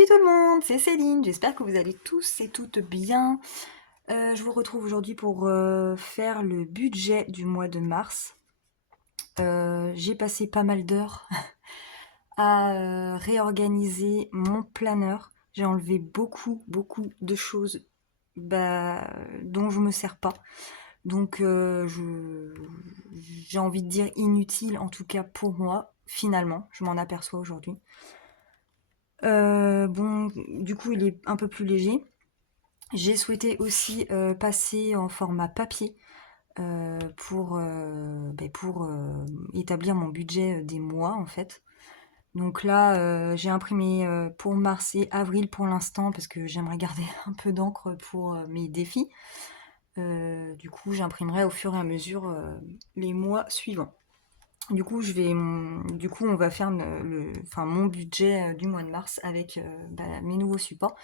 Salut tout le monde, c'est Céline, j'espère que vous allez tous et toutes bien. Je vous retrouve aujourd'hui pour faire le budget du mois de mars. J'ai passé pas mal d'heures à réorganiser mon planeur. J'ai enlevé beaucoup de choses dont je me sers pas. Donc j'ai envie de dire inutile, en tout cas pour moi, finalement, je m'en aperçois aujourd'hui. Bon, du coup, il est un peu plus léger. J'ai souhaité aussi passer en format papier pour établir mon budget des mois en fait. Donc là, j'ai imprimé pour mars et avril pour l'instant parce que j'aimerais garder un peu d'encre pour mes défis. Du coup, j'imprimerai au fur et à mesure les mois suivants. Du coup, on va faire mon budget du mois de mars avec mes nouveaux supports.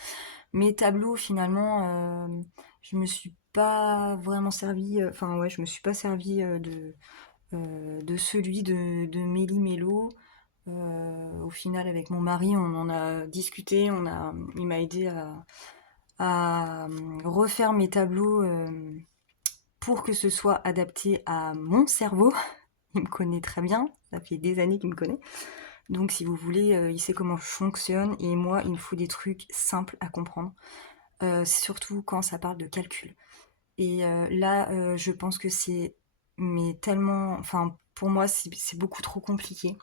Mes tableaux, finalement, je me suis pas vraiment servi, je me suis pas servi de celui de Méli Mélo. Au final, avec mon mari, on en a discuté, il m'a aidé à refaire mes tableaux pour que ce soit adapté à mon cerveau. Il me connaît très bien, ça fait des années qu'il me connaît. Donc si vous voulez, il sait comment je fonctionne et moi, il me faut des trucs simples à comprendre. Surtout quand ça parle de calcul. Et là, je pense que pour moi, c'est beaucoup trop compliqué.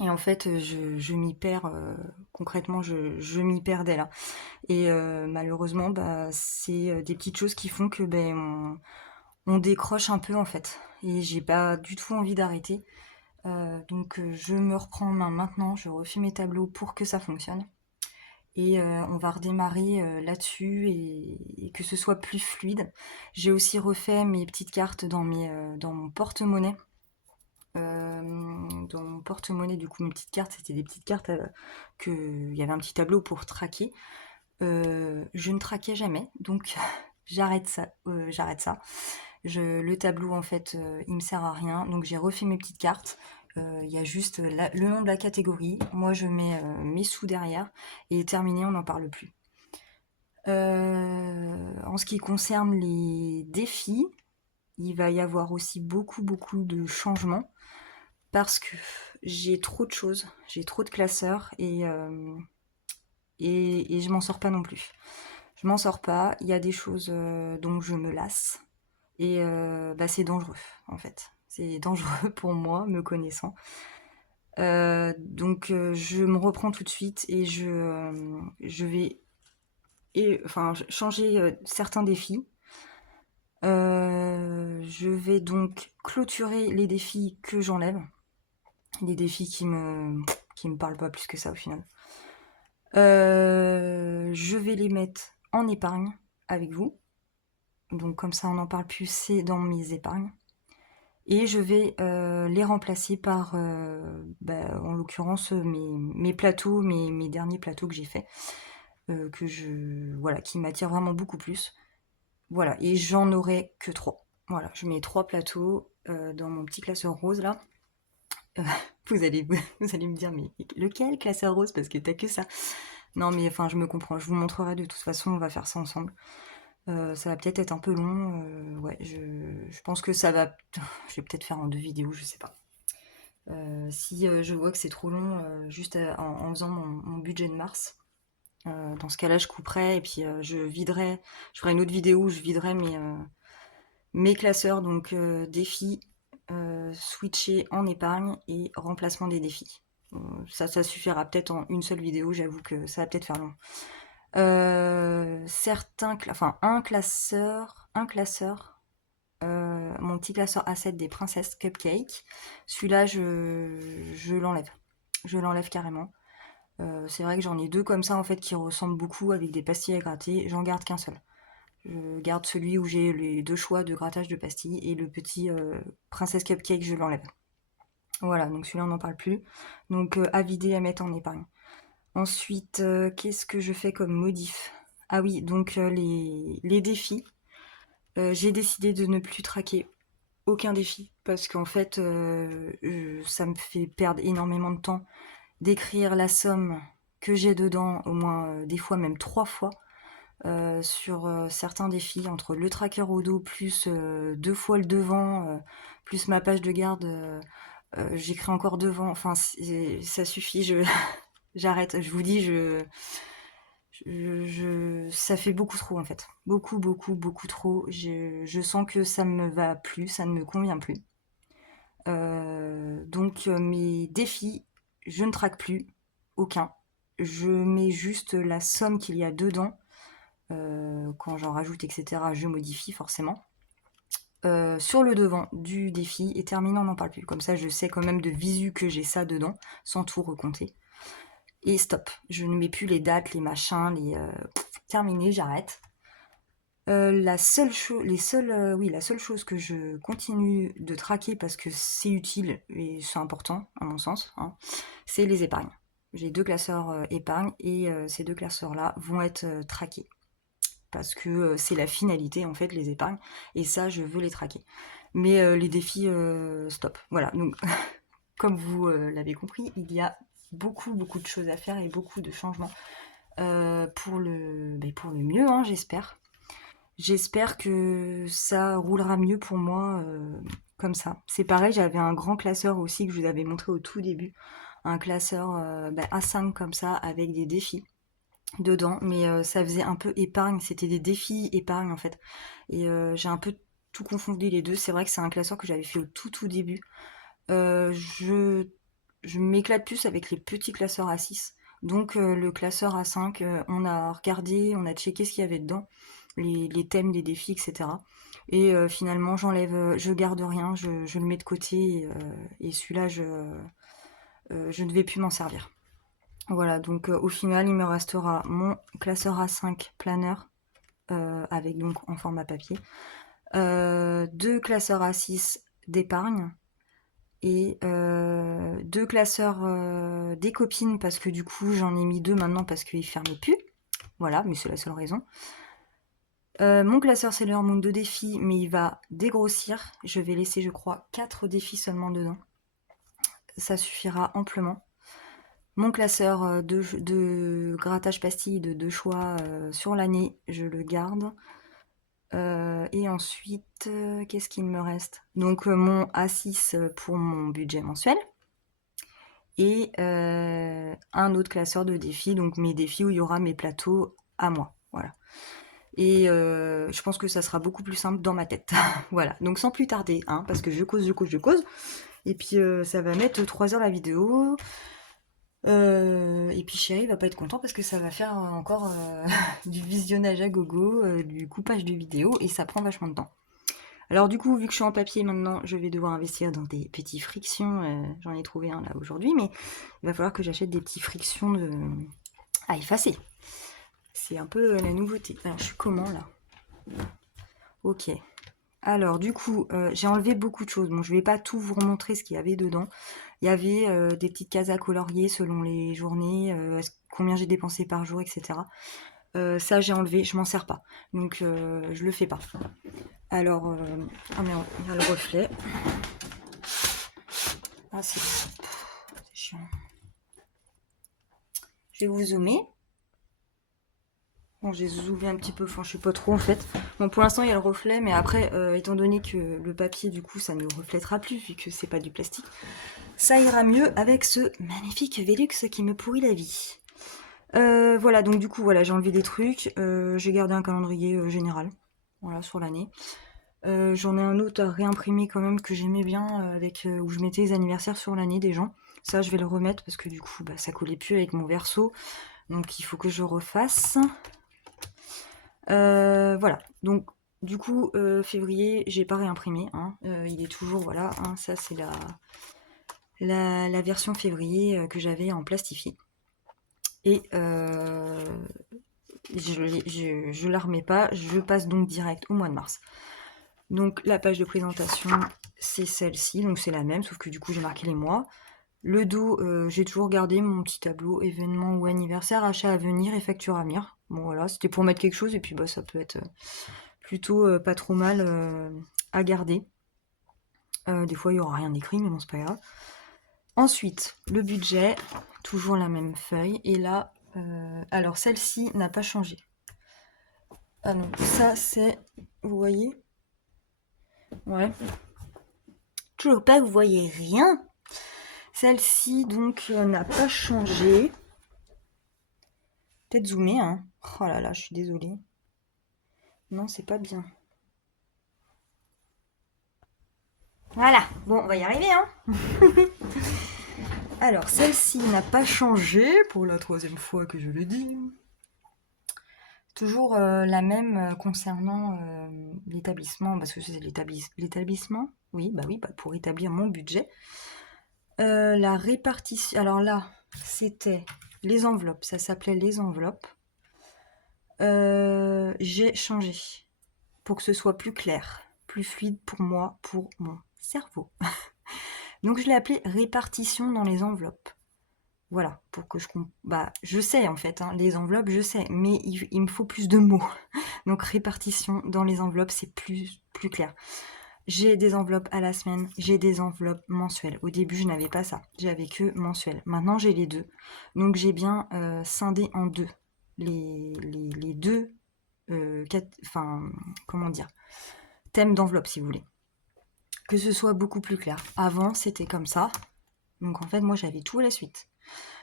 Et en fait, je m'y perds, concrètement, je m'y perdais là. Et malheureusement, c'est des petites choses qui font que on décroche un peu en fait. Et j'ai pas du tout envie d'arrêter. Donc je me reprends en main maintenant, je refais mes tableaux pour que ça fonctionne. Et on va redémarrer là-dessus et que ce soit plus fluide. J'ai aussi refait mes petites cartes dans mon porte-monnaie. Dans mon porte-monnaie, du coup, mes petites cartes, c'était des petites cartes il y avait un petit tableau pour traquer. Je ne traquais jamais, donc j'arrête ça. Le tableau, en fait, il me sert à rien, donc j'ai refait mes petites cartes. Il y a juste le nom de la catégorie. Moi, je mets mes sous derrière et terminé, on n'en parle plus. En ce qui concerne les défis, il va y avoir aussi beaucoup de changements parce que j'ai trop de choses, j'ai trop de classeurs et je m'en sors pas non plus. Je m'en sors pas, il y a des choses dont je me lasse et c'est dangereux en fait. C'est dangereux pour moi, me connaissant. Donc je me reprends tout de suite et je vais changer certains défis. Je vais donc clôturer les défis que j'enlève, des défis qui me parlent pas plus que ça au final. Je vais les mettre en épargne avec vous. Donc comme ça on n'en parle plus, c'est dans mes épargnes. Et je vais les remplacer par, en l'occurrence, mes plateaux, mes derniers plateaux que j'ai faits, qui m'attirent vraiment beaucoup plus. Voilà, et j'en aurai que 3. Voilà, je mets 3 plateaux dans mon petit classeur rose là. Euh, vous allez me dire, mais lequel classeur rose? Parce que t'as que ça. Non, mais enfin, je me comprends. Je vous montrerai de toute façon, on va faire ça ensemble. Ça va peut-être être un peu long. Ouais, je pense que ça va. Je vais peut-être faire en 2 vidéos, je sais pas. Si je vois que c'est trop long, juste en faisant mon budget de mars. Dans ce cas-là, je couperai et puis je ferai une autre vidéo où je viderai mes classeurs, donc défis, switcher en épargne et remplacement des défis. Ça suffira peut-être en une seule vidéo, j'avoue que ça va peut-être faire long. Un classeur, mon petit classeur A7 des princesses Cupcake, celui-là je l'enlève. Je l'enlève carrément. C'est vrai que j'en ai 2 comme ça en fait qui ressemblent beaucoup avec des pastilles à gratter, j'en garde qu'un seul. Je garde celui où j'ai les 2 choix de grattage de pastilles et le petit princesse cupcake, je l'enlève. Voilà, donc celui-là on n'en parle plus. Donc à vider, à mettre en épargne. Ensuite, qu'est-ce que je fais comme modif? Ah oui, donc les défis. J'ai décidé de ne plus traquer aucun défi parce qu'en fait, ça me fait perdre énormément de temps d'écrire la somme que j'ai dedans, au moins des fois même 3 fois, sur certains défis, entre le tracker au dos, plus 2 fois le devant, plus ma page de garde, j'écris encore devant, enfin ça suffit, j'arrête, je vous dis, ça fait beaucoup trop en fait. Beaucoup, beaucoup, beaucoup trop. Je sens que ça me va plus, ça ne me convient plus. Donc mes défis, je ne traque plus aucun. Je mets juste la somme qu'il y a dedans. Quand j'en rajoute, etc., je modifie forcément. Sur le devant du défi et terminé, on n'en parle plus. Comme ça, je sais quand même de visu que j'ai ça dedans, sans tout recompter. Et stop. Je ne mets plus les dates, les machins, terminé, j'arrête. La seule chose que je continue de traquer parce que c'est utile et c'est important à mon sens, hein, c'est les épargnes. J'ai 2 classeurs épargne et ces 2 classeurs-là vont être traqués parce que c'est la finalité en fait les épargnes et ça je veux les traquer. Mais les défis stop. Voilà. Donc comme vous l'avez compris, il y a beaucoup beaucoup de choses à faire et beaucoup de changements pour le mieux, hein, j'espère. J'espère que ça roulera mieux pour moi comme ça. C'est pareil, j'avais un grand classeur aussi que je vous avais montré au tout début. Un classeur A5 comme ça avec des défis dedans. Mais ça faisait un peu épargne. C'était des défis épargne en fait. Et j'ai un peu tout confondu les deux. C'est vrai que c'est un classeur que j'avais fait au tout début. Je m'éclate plus avec les petits classeurs A6. Donc le classeur A5, on a regardé, on a checké ce qu'il y avait dedans, les thèmes des défis, etc. Et finalement, je garde rien, je le mets de côté et celui-là, je ne vais plus m'en servir. Voilà, donc au final, il me restera mon classeur A5 planeur avec donc en format papier, 2 classeurs A6 d'épargne et 2 classeurs des copines parce que du coup j'en ai mis 2 maintenant parce qu'ils fermaient plus. Voilà, mais c'est la seule raison. Mon classeur Sailor Moon de défis, mais il va dégrossir. Je vais laisser, je crois, 4 défis seulement dedans. Ça suffira amplement. Mon classeur de grattage pastille de 2 choix sur l'année, je le garde. Et ensuite, qu'est-ce qu'il me reste? Donc mon A6 pour mon budget mensuel. Et un autre classeur de défis, donc mes défis où il y aura mes plateaux à moi. Voilà. Et je pense que ça sera beaucoup plus simple dans ma tête. Voilà. Donc sans plus tarder, hein, parce que je cause. Et puis ça va mettre 3 heures la vidéo. Et puis chéri va pas être content parce que ça va faire encore du visionnage à gogo, du coupage de vidéo et ça prend vachement de temps. Alors du coup, vu que je suis en papier maintenant, je vais devoir investir dans des petits frictions. J'en ai trouvé un là aujourd'hui, mais il va falloir que j'achète des petits frictions à effacer. C'est un peu la nouveauté. Alors je suis comment là? Ok. Alors du coup, j'ai enlevé beaucoup de choses. Bon, je vais pas tout vous remontrer ce qu'il y avait dedans. Il y avait des petites cases à colorier selon les journées, combien j'ai dépensé par jour, etc. Ça j'ai enlevé, je m'en sers pas. Donc je le fais pas. Alors, ah merde, il y a le reflet. Ah c'est chiant. Je vais vous zoomer. Bon, j'ai zoomé un petit peu, enfin je sais pas trop en fait. Bon, pour l'instant il y a le reflet, mais après, étant donné que le papier du coup ça ne reflètera plus vu que c'est pas du plastique, ça ira mieux avec ce magnifique Velux qui me pourrit la vie. Voilà, donc du coup voilà, j'ai enlevé des trucs, j'ai gardé un calendrier général, voilà, sur l'année. J'en ai un autre à réimprimer quand même que j'aimais bien avec où je mettais les anniversaires sur l'année des gens. Ça je vais le remettre parce que du coup bah, ça collait plus avec mon verso, donc il faut que je refasse. Voilà, donc du coup, février, j'ai pas réimprimé, hein. Il est toujours, voilà, hein, ça c'est la version février que j'avais en plastifié. Et je la remets pas, je passe donc direct au mois de mars. Donc la page de présentation, c'est celle-ci, donc c'est la même, sauf que du coup j'ai marqué les mois. Le dos, j'ai toujours gardé mon petit tableau événement ou anniversaire, achat à venir et facture à venir. Bon voilà, c'était pour mettre quelque chose et puis bah ça peut être plutôt pas trop mal à garder. Des fois il y aura rien écrit, mais bon c'est pas grave. Ensuite, le budget, toujours la même feuille. Et là, alors celle-ci n'a pas changé. Ah non, ça c'est, vous voyez? Ouais. Toujours pas, vous voyez rien. Celle-ci donc n'a pas changé. Peut-être zoomer, hein. Oh là là, je suis désolée. Non, c'est pas bien. Voilà, bon, on va y arriver, hein. Alors, celle-ci n'a pas changé pour la troisième fois que je le dis. Toujours la même concernant l'établissement, parce que c'est l'établissement. Oui, bah oui, bah pour établir mon budget. La répartition. Alors là, c'était les enveloppes. Ça s'appelait les enveloppes. J'ai changé pour que ce soit plus clair, plus fluide pour moi, pour mon cerveau. Donc je l'ai appelé répartition dans les enveloppes. Voilà, pour que je sais en fait, hein, les enveloppes, je sais, mais il me faut plus de mots. Donc répartition dans les enveloppes, c'est plus clair. J'ai des enveloppes à la semaine, j'ai des enveloppes mensuelles. Au début, je n'avais pas ça, j'avais que mensuel. Maintenant, j'ai les deux. Donc j'ai bien scindé en deux les deux, enfin, comment dire, thèmes d'enveloppe, si vous voulez. Que ce soit beaucoup plus clair. Avant, c'était comme ça. Donc en fait, moi, j'avais tout à la suite.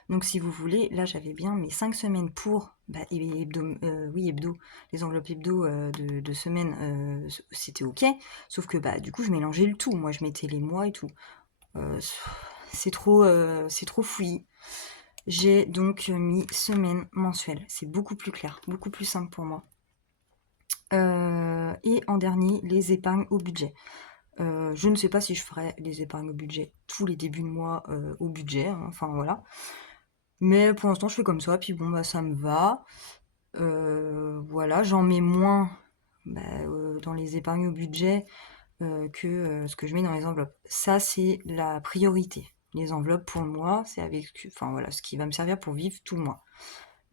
Donc si vous voulez, là j'avais bien mes 5 semaines pour hebdo, les enveloppes hebdo de semaine, c'était ok. Sauf que du coup je mélangeais le tout. Moi je mettais les mois et tout. Euh, c'est trop fouillis. J'ai donc mis semaine mensuelle. C'est beaucoup plus clair, beaucoup plus simple pour moi. Et en dernier, les épargnes au budget. Je ne sais pas si je ferai les épargnes au budget tous les débuts de mois au budget, hein, enfin voilà. Mais pour l'instant, je fais comme ça, puis bon, ça me va. Voilà, j'en mets moins dans les épargnes au budget que ce que je mets dans les enveloppes. Ça, c'est la priorité. Les enveloppes, pour moi, c'est enfin voilà, ce qui va me servir pour vivre tout le mois.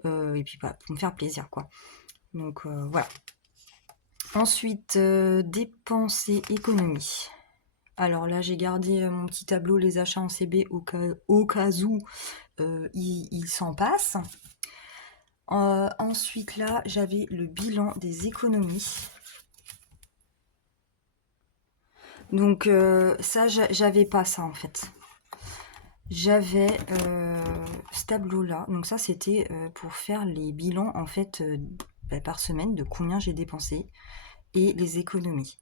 Et puis pour me faire plaisir, quoi. Donc voilà. Ensuite, dépenses et économies. Alors là, j'ai gardé mon petit tableau les achats en CB au cas où il s'en passe. Ensuite, là, j'avais le bilan des économies. Donc, ça, j'avais pas ça en fait. J'avais ce tableau-là. Donc, ça, c'était pour faire les bilans en fait par semaine de combien j'ai dépensé et les économies.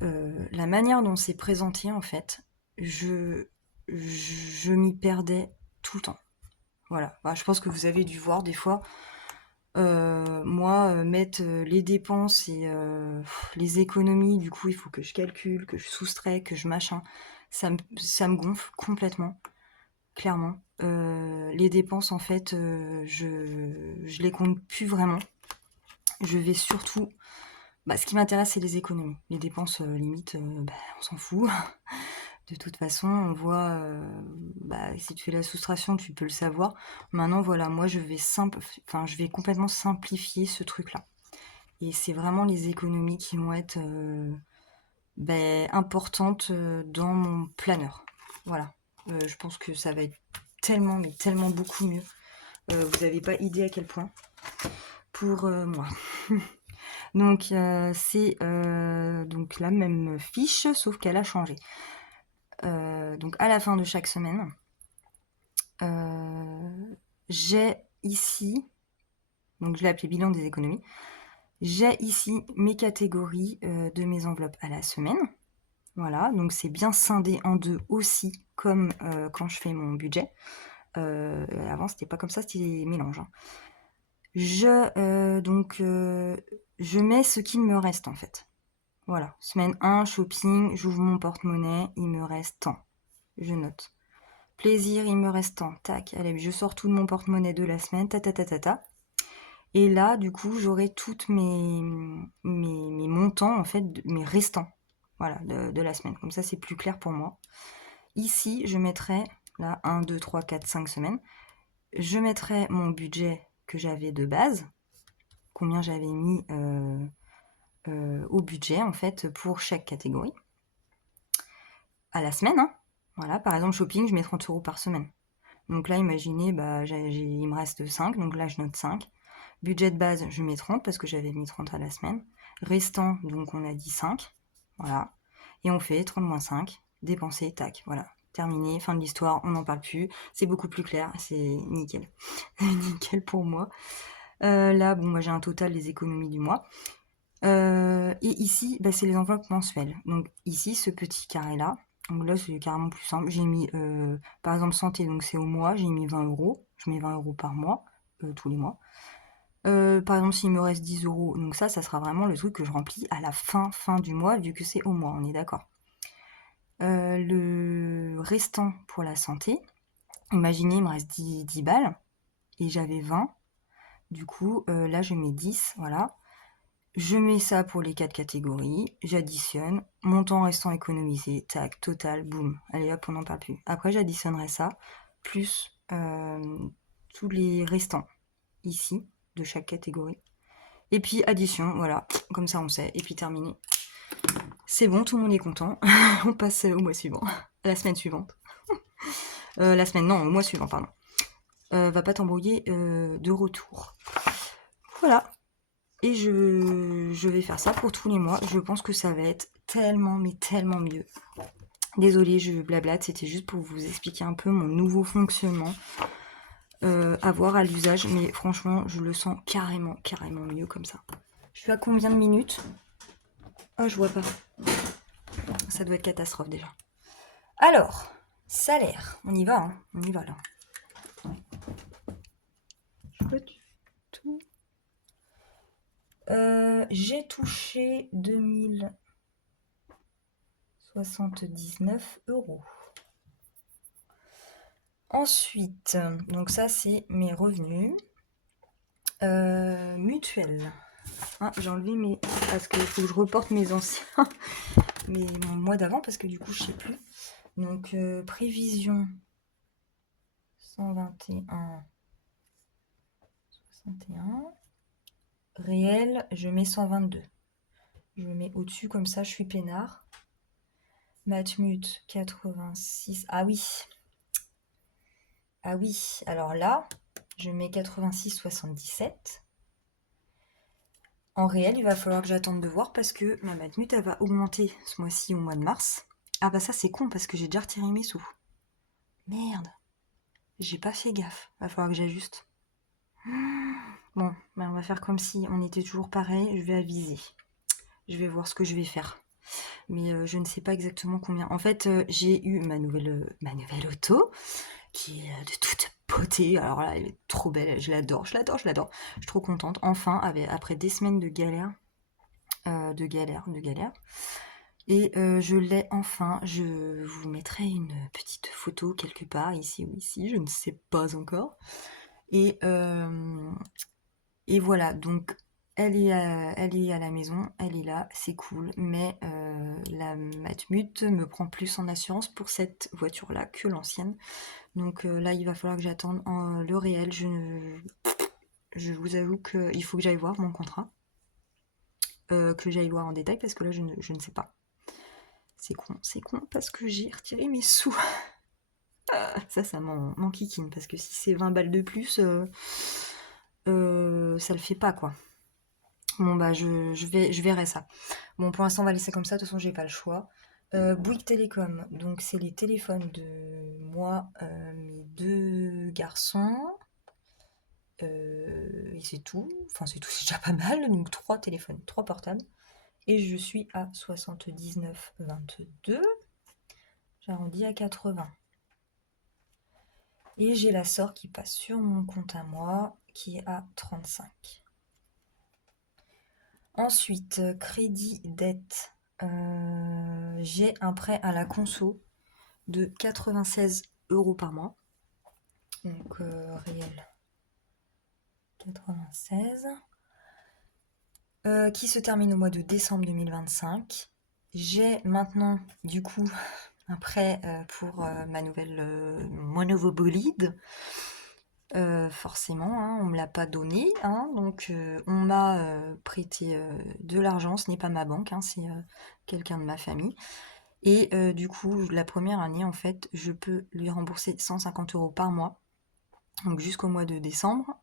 La manière dont c'est présenté en fait, je m'y perdais tout le temps. Voilà. Je pense que vous avez dû voir des fois. Moi, mettre les dépenses et les économies, du coup, il faut que je calcule, que je soustrais, que je machin. Ça me gonfle complètement, clairement. Les dépenses, en fait, je les compte plus vraiment. Je vais surtout. Ce qui m'intéresse, c'est les économies. Les dépenses, limite, on s'en fout. De toute façon, on voit, si tu fais la soustraction, tu peux le savoir. Maintenant, voilà, moi, je vais complètement simplifier ce truc-là. Et c'est vraiment les économies qui vont être importantes dans mon planeur. Voilà. Je pense que ça va être tellement, mais tellement beaucoup mieux. Vous n'avez pas idée à quel point pour moi. Donc c'est donc la même fiche, sauf qu'elle a changé. Donc à la fin de chaque semaine, j'ai ici, donc je l'ai appelé bilan des économies, j'ai ici mes catégories de mes enveloppes à la semaine. Voilà, donc c'est bien scindé en deux aussi, comme quand je fais mon budget. Avant, c'était pas comme ça, c'était des mélanges. Hein. Je mets ce qu'il me reste en fait. Voilà, semaine 1, shopping, j'ouvre mon porte-monnaie, il me reste tant. Je note. Plaisir, il me reste tant. Tac, allez, je sors tout de mon porte-monnaie de la semaine, ta. Et là, du coup, j'aurai toutes mes montants, en fait, mes restants, voilà, de la semaine. Comme ça, c'est plus clair pour moi. Ici, je mettrai, là, 1, 2, 3, 4, 5 semaines. Je mettrai mon budget que j'avais de base, combien j'avais mis au budget, en fait, pour chaque catégorie. À la semaine, hein. Voilà, par exemple, shopping, je mets 30 € par semaine. Donc là, imaginez, bah, il me reste 5, donc là, je note 5. Budget de base, je mets 30 parce que j'avais mis 30 à la semaine. Restant, donc on a dit 5. Voilà. Et on fait 30 moins 5, dépenser, tac, voilà. Terminé, fin de l'histoire, on n'en parle plus. C'est beaucoup plus clair, c'est nickel. Nickel pour moi. Là, bon, moi j'ai un total des économies du mois. Et ici, bah, c'est les enveloppes mensuelles. Donc ici, ce petit carré-là, donc là c'est carrément plus simple. J'ai mis, par exemple, santé, donc c'est au mois, j'ai mis 20 €. Je mets 20 € par mois, tous les mois. Par exemple, s'il me reste 10 €, donc ça sera vraiment le truc que je remplis à la fin du mois, vu que c'est au mois, on est d'accord. Le restant pour la santé, imaginez, il me reste 10 balles, et j'avais 20. Du coup, là, je mets 10, voilà. Je mets ça pour les 4 catégories, j'additionne, montant restant économisé, tac, total, boum. Allez hop, on n'en parle plus. Après, j'additionnerai ça, plus tous les restants, ici, de chaque catégorie. Et puis addition, voilà, comme ça on sait, et puis terminé. C'est bon, tout le monde est content. On passe au mois suivant, à la semaine suivante. Au mois suivant, pardon. Va pas t'embrouiller de retour. Voilà. Et je vais faire ça pour tous les mois. Je pense que ça va être tellement, mais tellement mieux. Désolée, je blablate, c'était juste pour vous expliquer un peu mon nouveau fonctionnement. À voir à l'usage, mais franchement, je le sens carrément mieux comme ça. Je suis à combien de minutes? Oh, je vois pas. Ça doit être catastrophe déjà. Alors, salaire. On y va, hein. On y va là. Je peux tout. J'ai touché 2079 €. Ensuite, donc ça c'est mes revenus. Mutuelle. Ah, j'ai enlevé mes... Parce qu'il faut que je reporte mes anciens... mon mois d'avant, parce que du coup je sais plus. Donc prévision 121, 61. Réel, je mets 122. Je me mets au-dessus, comme ça je suis peinard. Matmut 86. Ah oui. Ah oui. Alors là, je mets 86,77. En réel, il va falloir que j'attende de voir parce que ma Matmut, elle va augmenter ce mois-ci au mois de mars. Ah bah ça c'est con parce que j'ai déjà retiré mes sous. Merde. J'ai pas fait gaffe. Va falloir que j'ajuste. Bon, bah on va faire comme si on était toujours pareil. Je vais aviser. Je vais voir ce que je vais faire. Mais je ne sais pas exactement combien. En fait, j'ai eu ma nouvelle auto, qui est de toute beauté. Alors là, elle est trop belle, je l'adore. Je suis trop contente. Enfin, après des semaines de galère, Et je l'ai enfin. Je vous mettrai une petite photo quelque part, ici ou ici, je ne sais pas encore. Et, euh, et voilà, donc elle est à la maison, elle est là, c'est cool, mais la Matmut me prend plus en assurance pour cette voiture-là que l'ancienne. Donc là, il va falloir que j'attende le réel. Je vous avoue qu'il faut que j'aille voir mon contrat, que j'aille voir en détail, parce que là, je ne sais pas. C'est con, parce que j'ai retiré mes sous. Ça m'enquiquine, parce que si c'est 20 balles de plus, ça le fait pas, quoi. Bon bah je verrai ça. Bon, pour l'instant on va laisser comme ça, de toute façon j'ai pas le choix. Bouygues Télécom, donc c'est les téléphones de moi, mes deux garçons. Et c'est tout. Enfin c'est tout, c'est déjà pas mal. Donc 3 téléphones, 3 portables. Et je suis à 79,22. J'arrondis à 80. Et j'ai la SOR qui passe sur mon compte à moi, qui est à 35. Ensuite, crédit dette. J'ai un prêt à la conso de 96 € par mois. Donc réel 96. Qui se termine au mois de décembre 2025. J'ai maintenant, du coup, un prêt pour mon nouveau bolide. Forcément, hein, on me l'a pas donné, hein, donc on m'a prêté de l'argent. Ce n'est pas ma banque, hein, c'est quelqu'un de ma famille. Et du coup, la première année, en fait, je peux lui rembourser 150 € par mois, donc jusqu'au mois de décembre,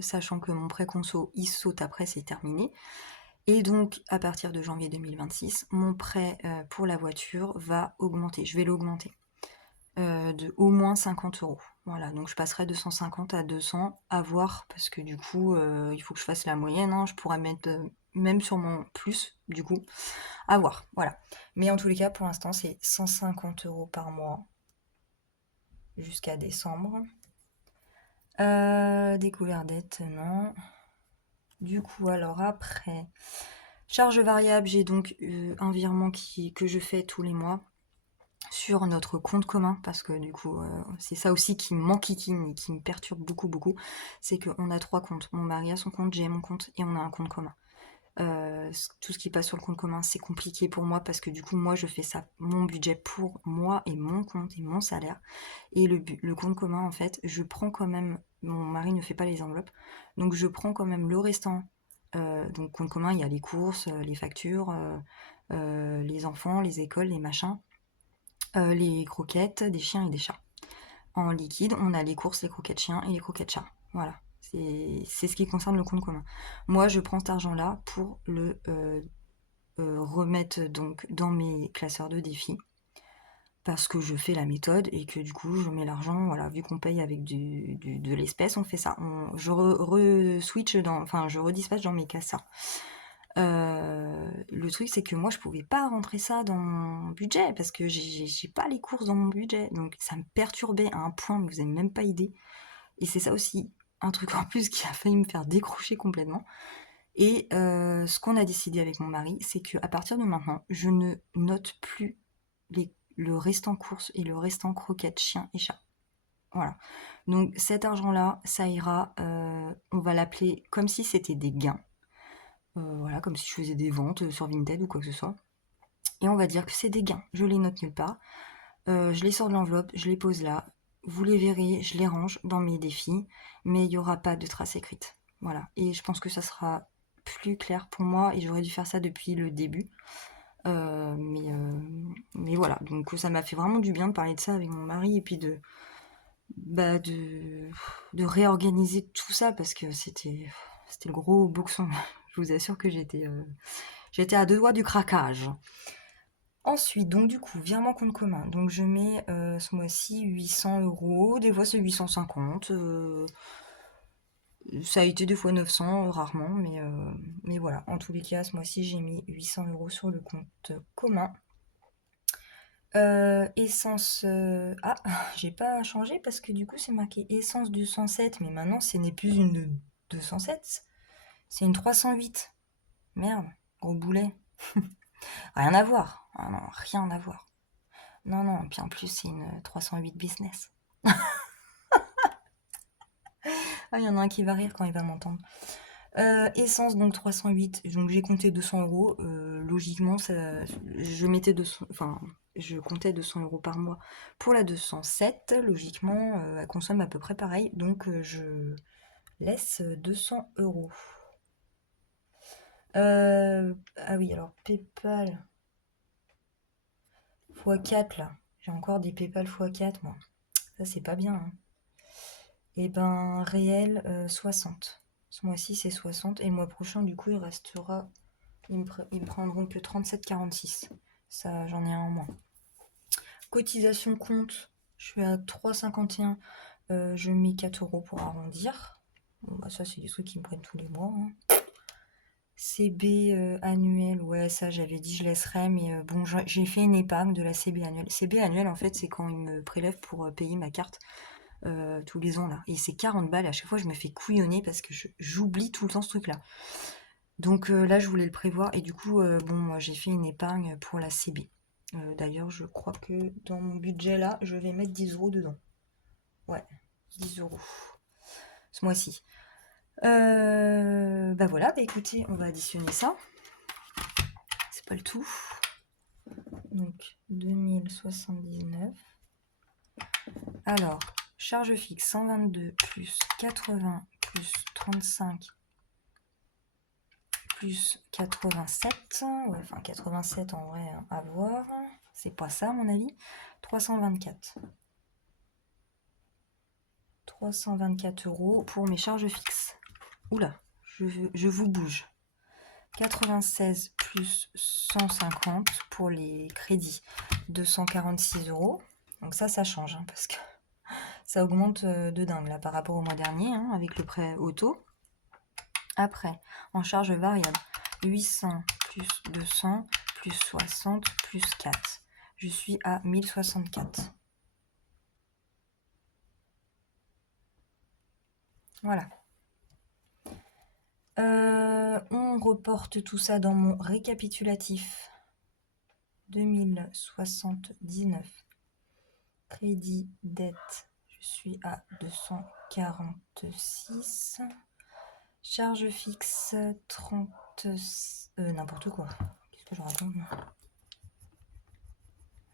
sachant que mon prêt conso, il saute après, c'est terminé. Et donc, à partir de janvier 2026, mon prêt pour la voiture va augmenter. Je vais l'augmenter de au moins 50 €. Voilà, donc je passerai de 150 à 200, à voir, parce que du coup, il faut que je fasse la moyenne, hein. Je pourrais mettre même sur mon plus, du coup, à voir. Voilà. Mais en tous les cas, pour l'instant, c'est 150 € par mois jusqu'à décembre. Découvert dette, non. Du coup, alors après, charge variable, j'ai donc un virement que je fais tous les mois sur notre compte commun, parce que du coup, c'est ça aussi qui m'enquiquine et qui me perturbe beaucoup, beaucoup, c'est qu'on a 3 comptes. Mon mari a son compte, j'ai mon compte et on a un compte commun. Tout ce qui passe sur le compte commun, c'est compliqué pour moi parce que du coup, moi, je fais ça, mon budget pour moi et mon compte et mon salaire. Et le compte commun, en fait, je prends quand même, mon mari ne fait pas les enveloppes, donc je prends quand même le restant. Donc, compte commun, il y a les courses, les factures, les enfants, les écoles, les machins, les croquettes des chiens et des chats. En liquide, on a les courses, les croquettes chiens et les croquettes chats. Voilà. C'est ce qui concerne le compte commun. Moi, je prends cet argent-là pour le remettre donc dans mes classeurs de défis, parce que je fais la méthode et que du coup, je mets l'argent, voilà, vu qu'on paye avec de l'espèce, on fait ça. Je re-switch enfin, je redispatche dans mes cassas. Le truc, c'est que moi, je pouvais pas rentrer ça dans mon budget parce que j'ai pas les courses dans mon budget. Donc, ça me perturbait à un point, mais vous avez même pas idée. Et c'est ça aussi, un truc en plus qui a failli me faire décrocher complètement. Et ce qu'on a décidé avec mon mari, c'est qu'à partir de maintenant, je ne note plus le restant courses et le restant croquettes, chiens et chats. Voilà. Donc cet argent-là, ça ira, on va l'appeler comme si c'était des gains. Voilà, comme si je faisais des ventes sur Vinted ou quoi que ce soit. Et on va dire que c'est des gains. Je les note nulle part. Je les sors de l'enveloppe, je les pose là. Vous les verrez, je les range dans mes défis, mais il n'y aura pas de trace écrite. Voilà. Et je pense que ça sera plus clair pour moi et j'aurais dû faire ça depuis le début. Mais voilà, donc ça m'a fait vraiment du bien de parler de ça avec mon mari et puis bah de réorganiser tout ça parce que c'était le gros boxon. Je vous assure que j'étais à deux doigts du craquage. Ensuite, donc du coup, virement compte commun. Donc je mets ce mois-ci 800 €, des fois c'est 850. Ça a été des fois 900, rarement, mais voilà. En tous les cas, ce mois-ci, j'ai mis 800 € sur le compte commun. Essence. Ah, j'ai pas changé parce que du coup, c'est marqué essence 207, mais maintenant, ce n'est plus une 207, c'est une 308. Merde, gros boulet. Rien à voir. Ah non, rien à voir. Non, non, puis en plus, c'est une 308 business. Ah, il y en a un qui va rire quand il va m'entendre. Essence, donc 308, donc j'ai compté 200 €. Logiquement, je mettais 200, enfin, je comptais 200 € par mois pour la 207. Logiquement, elle consomme à peu près pareil, donc je laisse 200 €. Ah oui, alors PayPal x4 là. J'ai encore des PayPal x4, moi. Ça, c'est pas bien, hein. Et ben, réel 60. Ce mois-ci, c'est 60. Et le mois prochain, du coup, il restera. Ils me prendront que 37,46. Ça, j'en ai un en moins. Cotisation compte, je suis à 3,51. Je mets 4 € pour arrondir. Bon, bah, ça, c'est des trucs qui me prennent tous les mois, hein. CB annuel, ouais, ça, j'avais dit je laisserais, mais bon, j'ai fait une épargne de la CB annuelle. CB annuelle, en fait, c'est quand ils me prélèvent pour payer ma carte tous les ans, là. Et c'est 40 balles. À chaque fois, je me fais couillonner parce que j'oublie tout le temps ce truc-là. Donc là, je voulais le prévoir et du coup, bon, moi, j'ai fait une épargne pour la CB. D'ailleurs, je crois que dans mon budget là, je vais mettre 10 € dedans. Ouais, 10 € ce mois-ci. Bah voilà, bah écoutez, on va additionner ça. C'est pas le tout. Donc 2079. Alors, charge fixe 122 plus 80 plus 35 plus 87. Ouais, enfin 87 en vrai, à voir. C'est pas ça à mon avis. 324. 324 € pour mes charges fixes. Oula, je vous bouge. 96 plus 150 pour les crédits. 246 €. Donc ça change, hein, parce que ça augmente de dingue là par rapport au mois dernier, hein, avec le prêt auto. Après, en charge variable, 800 plus 200 plus 60 plus 4. Je suis à 1064. Voilà. On reporte tout ça dans mon récapitulatif. 2079. Crédit, dette, je suis à 246. Charge fixe, 30... n'importe quoi. Qu'est-ce que je raconte?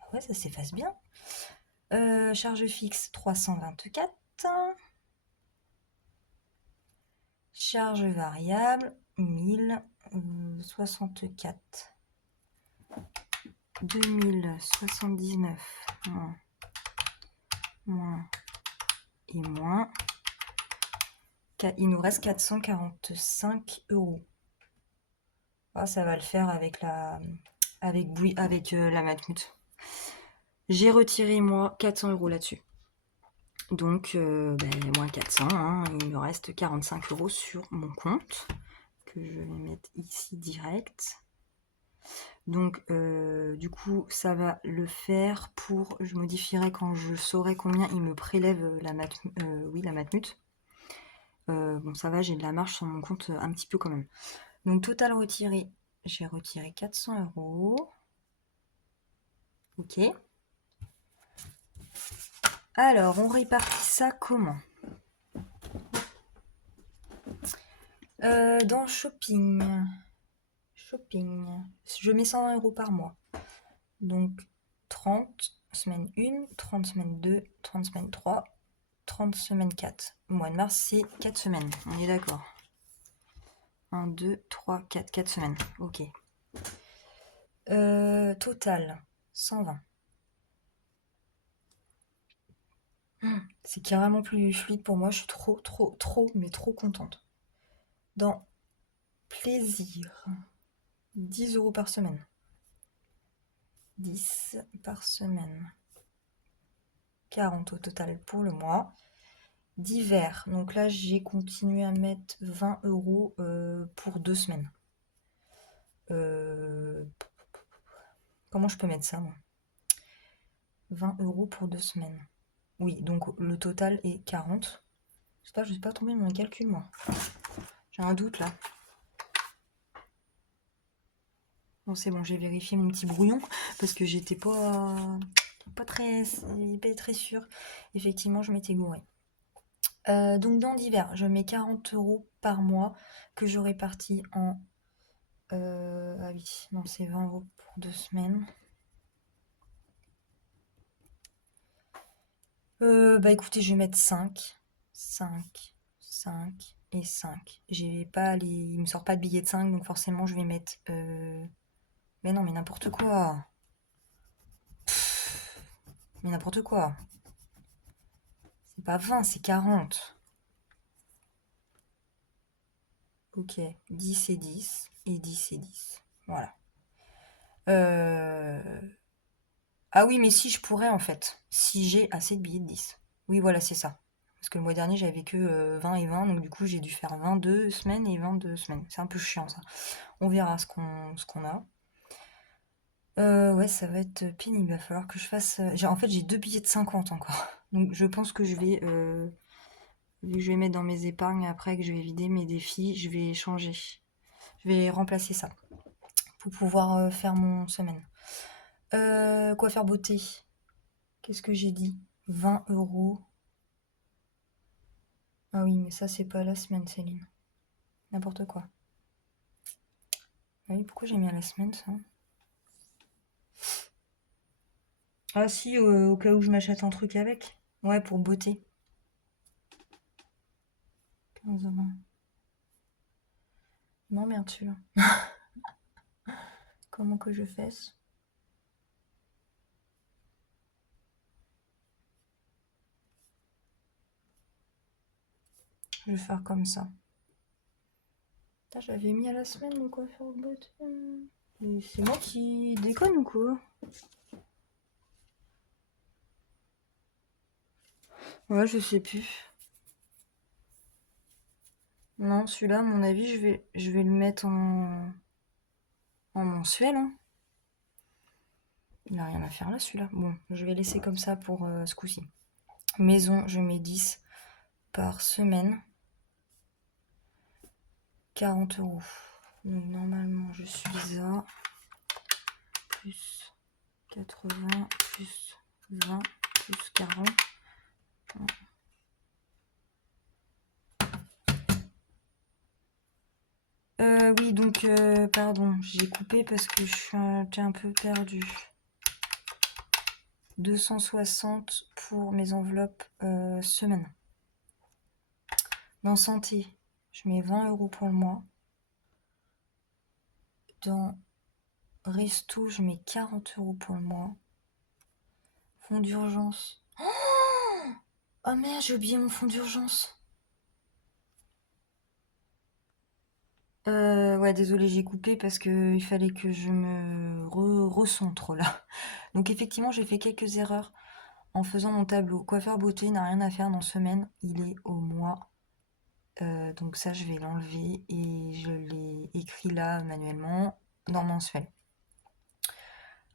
Ah ouais, ça s'efface bien. Charge fixe, 324. Charge variable, 1064. 2079 moins et moins. Il nous reste 445 €. Ah, ça va le faire avec la Matmut. J'ai retiré moi 400 € là-dessus. Donc moins 400, hein, il me reste 45 € sur mon compte que je vais mettre ici direct. Donc du coup ça va le faire pour, je modifierai quand je saurai combien il me prélève la Matmut. Bon ça va, j'ai de la marge sur mon compte un petit peu quand même. Donc total retiré, j'ai retiré 400 €. Ok. Alors on répartit ça comment? Dans shopping, je mets 120 € par mois. Donc 30 semaine 1, 30 semaine 2, 30 semaine 3, 30 semaine 4. Le mois de mars, c'est 4 semaines. On est d'accord. 1, 2, 3, 4. 4 semaines. Ok. Total, 120. C'est carrément plus fluide pour moi. Je suis mais trop contente. Dans plaisir, 10 € par semaine. 10 par semaine. 40 au total pour le mois. Divers, donc là j'ai continué à mettre 20 € pour 2 semaines. Comment je peux mettre ça moi? 20 € pour 2 semaines. Oui, donc le total est 40. Je sais pas tomber dans mes calculs moi. J'ai un doute là. Bon c'est bon, j'ai vérifié mon petit brouillon parce que j'étais pas très sûre. Effectivement, je m'étais gourée. Donc dans divers, je mets 40 € par mois que je répartis en... ah oui, non c'est 20 € pour 2 semaines. Bah écoutez, je vais mettre 5 et 5. Il me sort pas de billet de 5, donc forcément je vais mettre... Mais non, mais n'importe quoi. Mais n'importe quoi. C'est pas 20, c'est 40. Ok, 10 et 10, et 10 et 10. Voilà. Ah oui, mais si je pourrais en fait, si j'ai assez de billets de 10. Oui, voilà, c'est ça. Parce que le mois dernier, j'avais que 20 et 20, donc du coup, j'ai dû faire 22 semaines et 22 semaines. C'est un peu chiant ça. On verra ce qu'on a. Ouais, ça va être pénible. Il va falloir que je fasse. En fait, j'ai 2 billets de 50 encore. Donc, je pense que vu que je vais mettre dans mes épargnes après que je vais vider mes défis, je vais changer. Je vais remplacer ça pour pouvoir faire mon semaine. Quoi faire beauté? Qu'est-ce que j'ai dit? 20 €. Ah oui, mais ça, c'est pas la semaine, Céline. N'importe quoi. Ah oui, pourquoi j'ai mis à la semaine, ça? Ah si, au cas où je m'achète un truc avec. Ouais, pour beauté. 15 €. M'emmerdes celui-là. Comment que je fais? Je vais faire comme ça. Putain, j'avais mis à la semaine le coiffeur beauté. Mais c'est moi qui déconne ou quoi? Ouais, je sais plus. Non, celui-là, à mon avis, je vais le mettre en mensuel, hein. Il n'a rien à faire là, celui-là. Bon, je vais laisser comme ça pour ce coup-ci. Maison, je mets 10 par semaine. 40 €. Donc normalement, je suis à plus 80, plus 20, plus 40. Oui, donc, pardon, j'ai coupé parce que j'étais un peu perdue. 260 pour mes enveloppes semaine. Dans santé, je mets 20 € pour le mois. Dans resto, je mets 40 € pour le mois. Fonds d'urgence. Oh merde, j'ai oublié mon fonds d'urgence. Ouais, désolé, j'ai coupé parce que il fallait que je me recentre là. Donc effectivement, j'ai fait quelques erreurs en faisant mon tableau. Coiffeur beauté n'a rien à faire dans semaine, il est au mois. Donc ça, je vais l'enlever et je l'ai écrit là manuellement dans mensuel.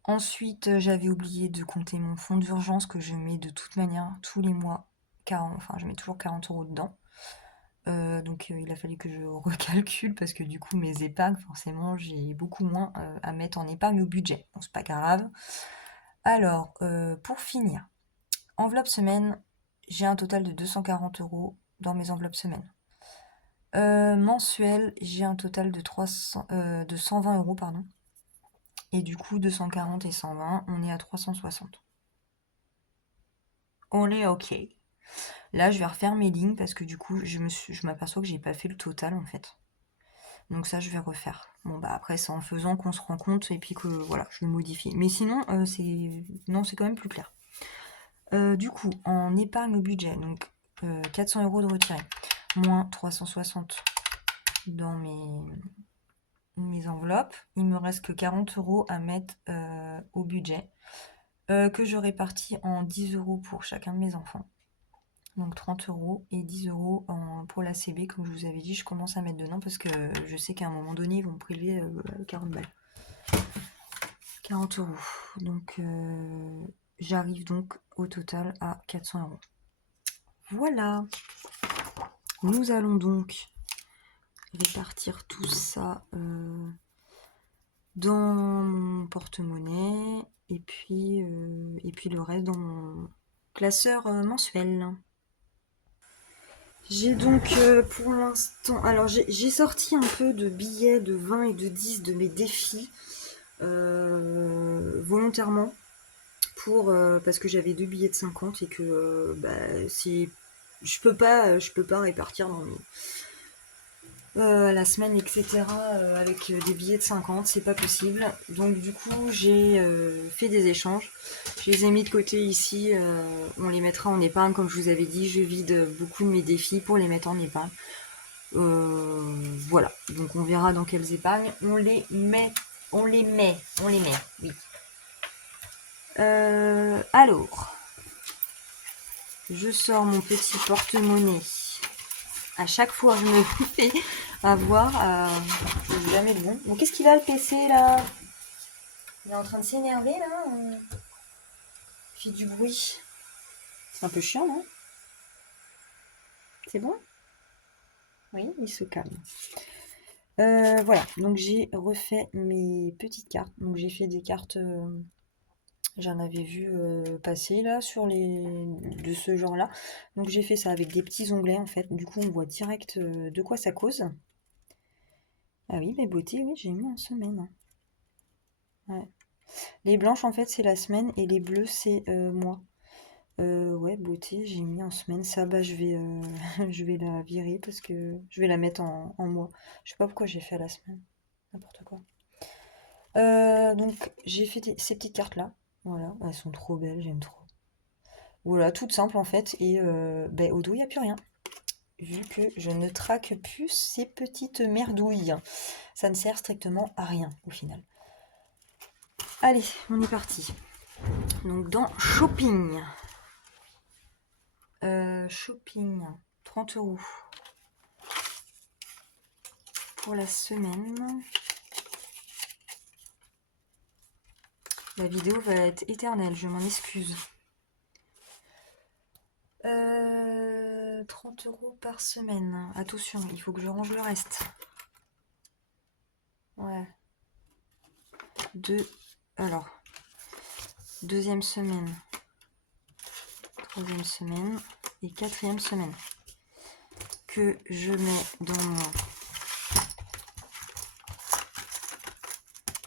Ensuite, j'avais oublié de compter mon fonds d'urgence que je mets de toute manière tous les mois. Enfin, je mets toujours 40 € dedans. Donc il a fallu que je recalcule parce que du coup mes épargnes, forcément, j'ai beaucoup moins à mettre en épargne au budget. Bon, c'est pas grave. Alors, pour finir, enveloppe semaine, j'ai un total de 240 € dans mes enveloppes semaine. Mensuel, j'ai un total de 120 €, pardon. Et du coup, 240 et 120, on est à 360. On est OK. Là, je vais refaire mes lignes parce que du coup, je m'aperçois que j'ai pas fait le total en fait. Donc ça, je vais refaire. Bon, bah après, c'est en faisant qu'on se rend compte et puis que voilà, je le modifie. Mais sinon, c'est quand même plus clair. Du coup, en épargne au budget, donc 400 € de retiré, moins 360 dans mes enveloppes. Il me reste que 40 € à mettre au budget, que je répartis en 10 € pour chacun de mes enfants. Donc 30 € et 10 € pour la CB, comme je vous avais dit, je commence à mettre dedans parce que je sais qu'à un moment donné, ils vont me prélever 40 balles. 40 €. Donc j'arrive donc au total à 400 €. Voilà. Nous allons donc répartir tout ça dans mon porte-monnaie et puis le reste dans mon classeur mensuel. J'ai donc pour l'instant, alors j'ai sorti un peu de billets de 20 et de 10 de mes défis volontairement parce que j'avais 2 billets de 50 et que je peux pas répartir dans la semaine, etc. Avec des billets de 50, c'est pas possible. Donc du coup, j'ai fait des échanges. Je les ai mis de côté ici. On les mettra en épargne, comme je vous avais dit. Je vide beaucoup de mes défis pour les mettre en épargne. Voilà. Donc on verra dans quelles épargnes. On les met. Oui. Alors, je sors mon petit porte-monnaie. À chaque fois, je me fais avoir. Je sais jamais le bon. Bon, qu'est-ce qu'il a le PC là? Il est en train de s'énerver là. Il fait du bruit. C'est un peu chiant, non? C'est bon? Oui, il se calme. Voilà, donc j'ai refait mes petites cartes. Donc j'ai fait des cartes. J'en avais vu passer là sur de ce genre-là. Donc j'ai fait ça avec des petits onglets en fait. Du coup, on voit direct de quoi ça cause. Ah oui, mes beautés, oui, j'ai mis en semaine. Ouais. Les blanches, en fait, c'est la semaine et les bleus, c'est mois. Ouais, beauté, j'ai mis en semaine. Ça, bah, je vais, je vais la virer parce que je vais la mettre en mois. Je sais pas pourquoi j'ai fait à la semaine. N'importe quoi. Donc, j'ai fait ces petites cartes-là. Voilà, elles sont trop belles, j'aime trop. Voilà, toutes simples en fait. Et ben, au dos, il n'y a plus rien. Vu que je ne traque plus ces petites merdouilles. Ça ne sert strictement à rien au final. Allez, on est parti. Donc, dans shopping. Shopping, 30 € pour la semaine. La vidéo va être éternelle, je m'en excuse. 30 € par semaine. Attention, il faut que je range le reste. Ouais. Alors, deuxième semaine, troisième semaine et quatrième semaine que je mets dans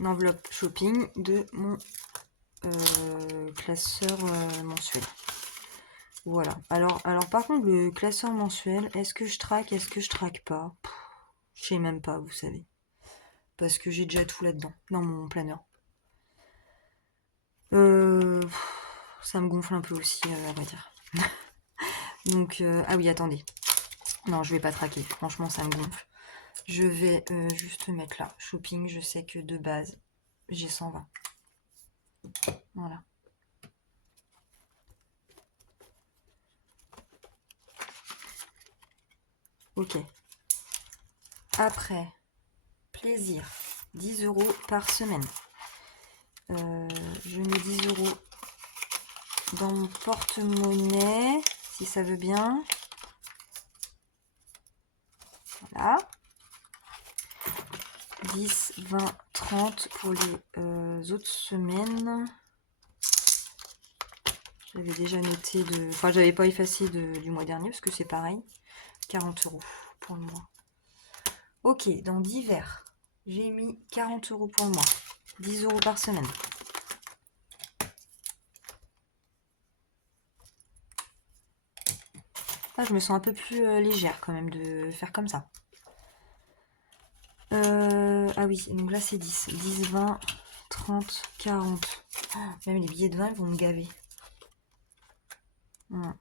mon enveloppe shopping de mon classeur mensuel. Voilà. Alors par contre, le classeur mensuel, est-ce que je traque, est-ce que je traque pas? Je sais même pas, vous savez. Parce que j'ai déjà tout là-dedans, dans mon planeur. Ça me gonfle un peu aussi, à vrai dire. Donc, ah oui, attendez. Non, je vais pas traquer. Franchement, ça me gonfle. Je vais juste mettre là. Shopping, je sais que de base, j'ai 120. Voilà. Ok. Après, plaisir. 10 € par semaine. Je mets 10 € dans mon porte-monnaie, si ça veut bien. Voilà. 10, 20, 30 pour les autres semaines. J'avais déjà noté de... Enfin, j'avais pas effacé du mois dernier parce que c'est pareil. 40 € pour le mois. Ok, dans divers, j'ai mis 40 € pour le mois. 10 € par semaine. Ah, je me sens un peu plus légère quand même de faire comme ça. Ah oui, donc là c'est 10. 10, 20, 30, 40. Oh, même les billets de 20 ils vont me gaver. Ça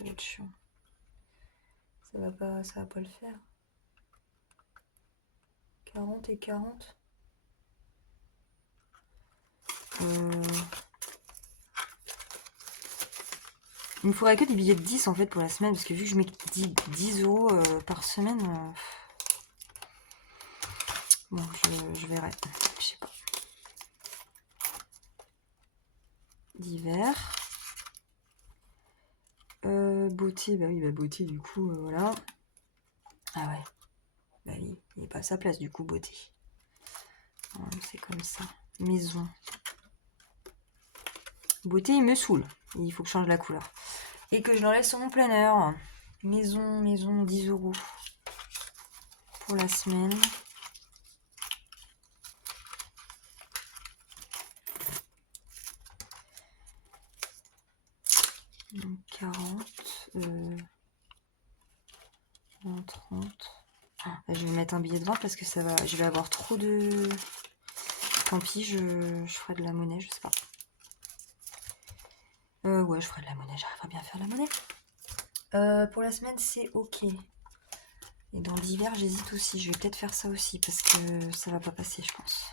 va être chiant. Ça va pas le faire. 40 et 40. Il me faudrait que des billets de 10 en fait pour la semaine, parce que vu que je mets 10 € par semaine, bon, je verrai. Je sais pas. Divers. Beauté, bah oui, bah beauté du coup, voilà. Ah ouais. Bah oui, il n'est pas à sa place du coup, beauté. C'est comme ça. Maison. Beauté, il me saoule. Il faut que je change la couleur. Et que je l'enlève sur mon planeur. Maison, 10 € pour la semaine. Donc 40, 20, 30. Ah, je vais mettre un billet de 20 parce que ça va. Je vais avoir trop de. Tant pis, je ferai de la monnaie, je sais pas. Ouais, je ferai de la monnaie, j'arriverai bien à faire la monnaie. Pour la semaine, c'est ok. Et dans l'hiver, j'hésite aussi. Je vais peut-être faire ça aussi parce que ça va pas passer, je pense.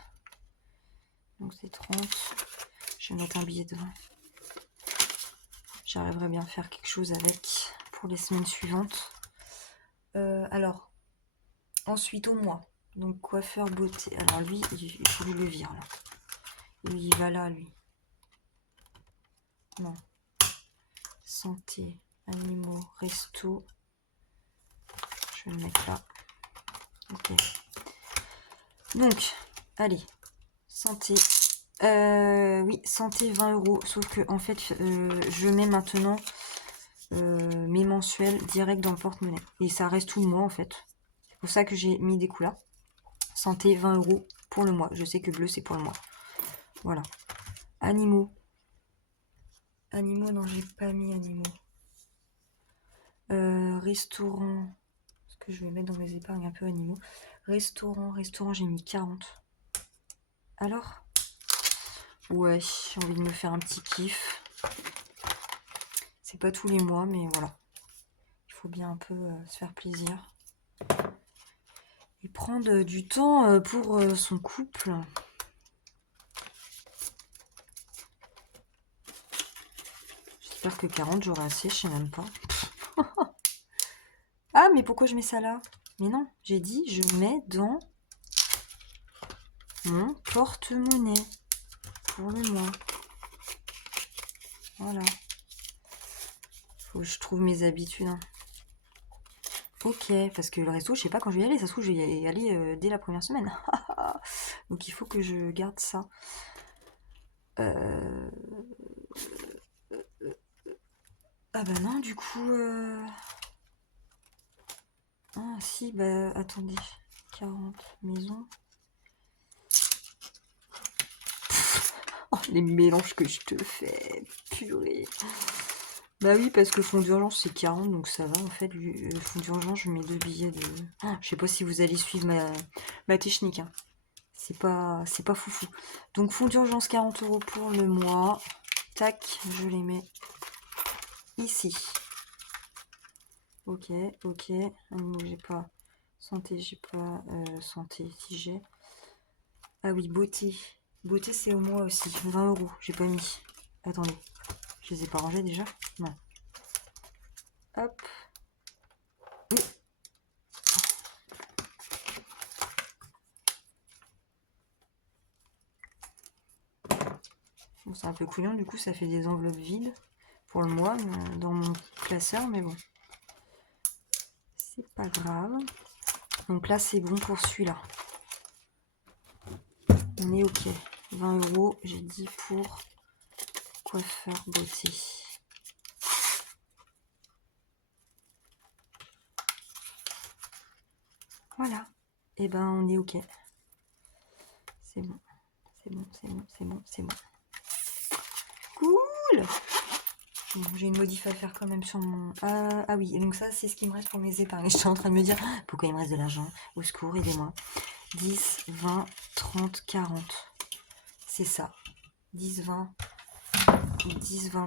Donc c'est 30. Je vais mettre un billet de 20. J'arriverai bien à faire quelque chose avec pour les semaines suivantes. Alors, ensuite au mois. Donc coiffeur beauté. Alors lui, il faut lui le vire là. Lui, il va là, lui. Non. Santé, animaux, resto. Je vais le mettre là. Ok. Donc, allez. Santé. Oui, santé 20 €. Sauf que en fait, je mets maintenant mes mensuels direct dans le porte-monnaie. Et ça reste tout le mois en fait. C'est pour ça que j'ai mis des couleurs. Santé 20 € pour le mois. Je sais que bleu c'est pour le mois. Voilà. Animaux. Animaux, non, j'ai pas mis animaux. Restaurant. Est-ce que je vais mettre dans mes épargnes un peu animaux? Restaurant, j'ai mis 40. Alors? Ouais, j'ai envie de me faire un petit kiff. C'est pas tous les mois, mais voilà. Il faut bien un peu se faire plaisir. Et prendre du temps pour son couple. J'espère que 40, j'aurai assez, je sais même pas. Ah, mais pourquoi je mets ça là? Mais non, j'ai dit, je mets dans mon porte-monnaie pour le mois. Voilà. Faut que je trouve mes habitudes. Hein. Ok, parce que le resto, je sais pas quand je vais y aller. Ça se trouve, je vais y aller dès la première semaine. Donc il faut que je garde ça. Ah bah non, du coup... Ah si, bah attendez. 40 maisons. Oh, les mélanges que je te fais. Purée. Bah oui, parce que fond d'urgence, c'est 40, donc ça va. En fait, fond d'urgence, je mets 2 billets de... Oh, je sais pas si vous allez suivre ma technique. Hein. C'est pas foufou. Donc fond d'urgence, 40 € pour le mois. Tac, je les mets ici. Ok. Animaux, j'ai pas. Santé, j'ai pas. Santé, si j'ai. Ah oui, beauté. Beauté, c'est au mois aussi. 20 €. J'ai pas mis. Attendez. Je les ai pas rangés déjà? Non. Hop. Oui. Bon, c'est un peu couillon, du coup, ça fait des enveloppes vides pour le mois dans mon classeur, mais bon. C'est pas grave. Donc là, c'est bon pour celui-là. On est ok. 20 €, j'ai dit pour coiffeur beauté. Voilà. Et ben, on est ok. C'est bon. C'est bon. Cool. Bon, j'ai une modif à faire quand même sur mon... Ah oui, et donc ça, c'est ce qui me reste pour mes épargnes. J'étais en train de me dire, pourquoi il me reste de l'argent? Au secours, aidez-moi. 10, 20, 30, 40. C'est ça. 10, 20,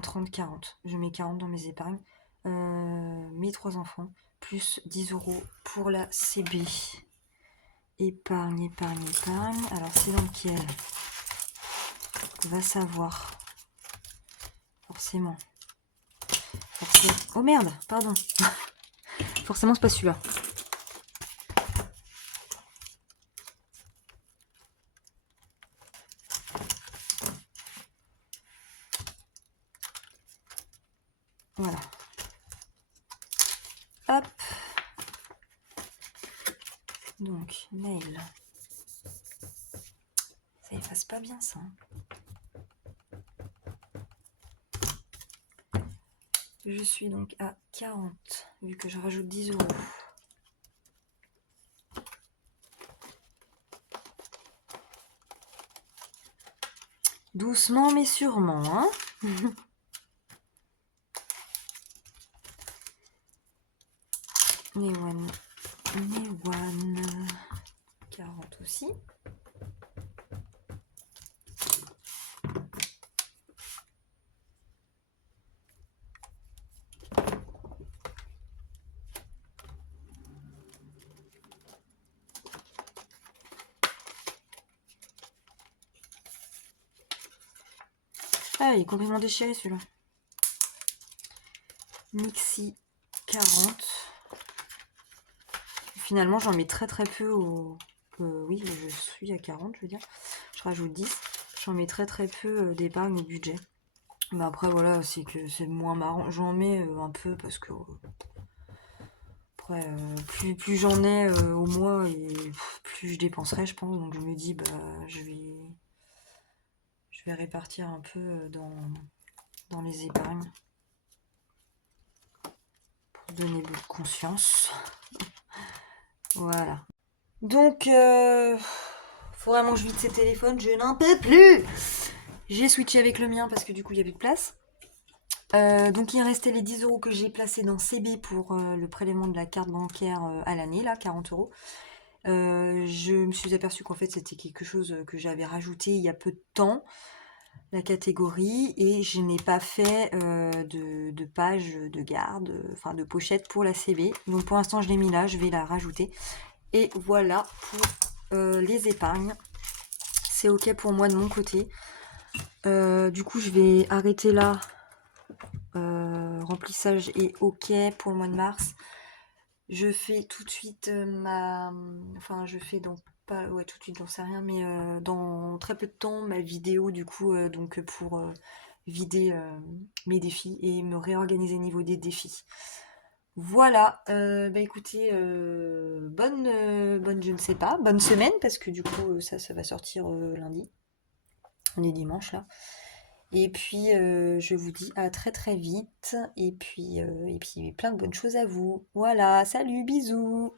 30, 40. Je mets 40 dans mes épargnes. Mes 3 enfants, plus 10 € pour la CB. Épargne. Alors, c'est dans lequel? On va savoir. Forcément. Oh merde, pardon. Forcément, c'est pas celui-là. Voilà. Hop. Donc, mail. Ça efface pas bien ça. Je suis donc à 40, vu que je rajoute 10 €. Doucement mais sûrement, hein. Néwan. 40 aussi. Ah, il est complètement déchiré celui-là. Mixi 40. Finalement, j'en mets très peu au... oui, je suis à 40, je veux dire. Je rajoute 10. J'en mets très peu d'épargne au budget. Mais après, voilà, c'est que c'est moins marrant. J'en mets un peu parce que... après, plus j'en ai au mois, et plus je dépenserai, je pense. Donc je me dis, bah, je vais répartir un peu dans les épargnes. Pour donner bonne conscience. Voilà. Donc, faut vraiment que je vide ces téléphones, je n'en peux plus. J'ai switché avec le mien parce que du coup il n'y avait plus de place. Donc il restait les 10 euros que j'ai placés dans CB pour le prélèvement de la carte bancaire à l'année, là, 40 euros. Je me suis aperçue qu'en fait c'était quelque chose que j'avais rajouté il y a peu de temps, la catégorie, et je n'ai pas fait de page de garde, enfin de pochette pour la CB. Donc pour l'instant je l'ai mis là, je vais la rajouter. Et voilà pour les épargnes. C'est ok pour moi de mon côté. Du coup je vais arrêter là. Remplissage est ok pour le mois de mars. Je fais tout de suite enfin, je fais dans pas... Ouais, tout de suite, j'en sais rien, mais dans très peu de temps, ma vidéo, du coup, donc pour vider mes défis et me réorganiser au niveau des défis. Voilà, bah écoutez, bonne, je ne sais pas, bonne semaine, parce que du coup, ça va sortir lundi. On est dimanche, là. Et puis, je vous dis à très très vite. Et puis plein de bonnes choses à vous. Voilà, salut, bisous.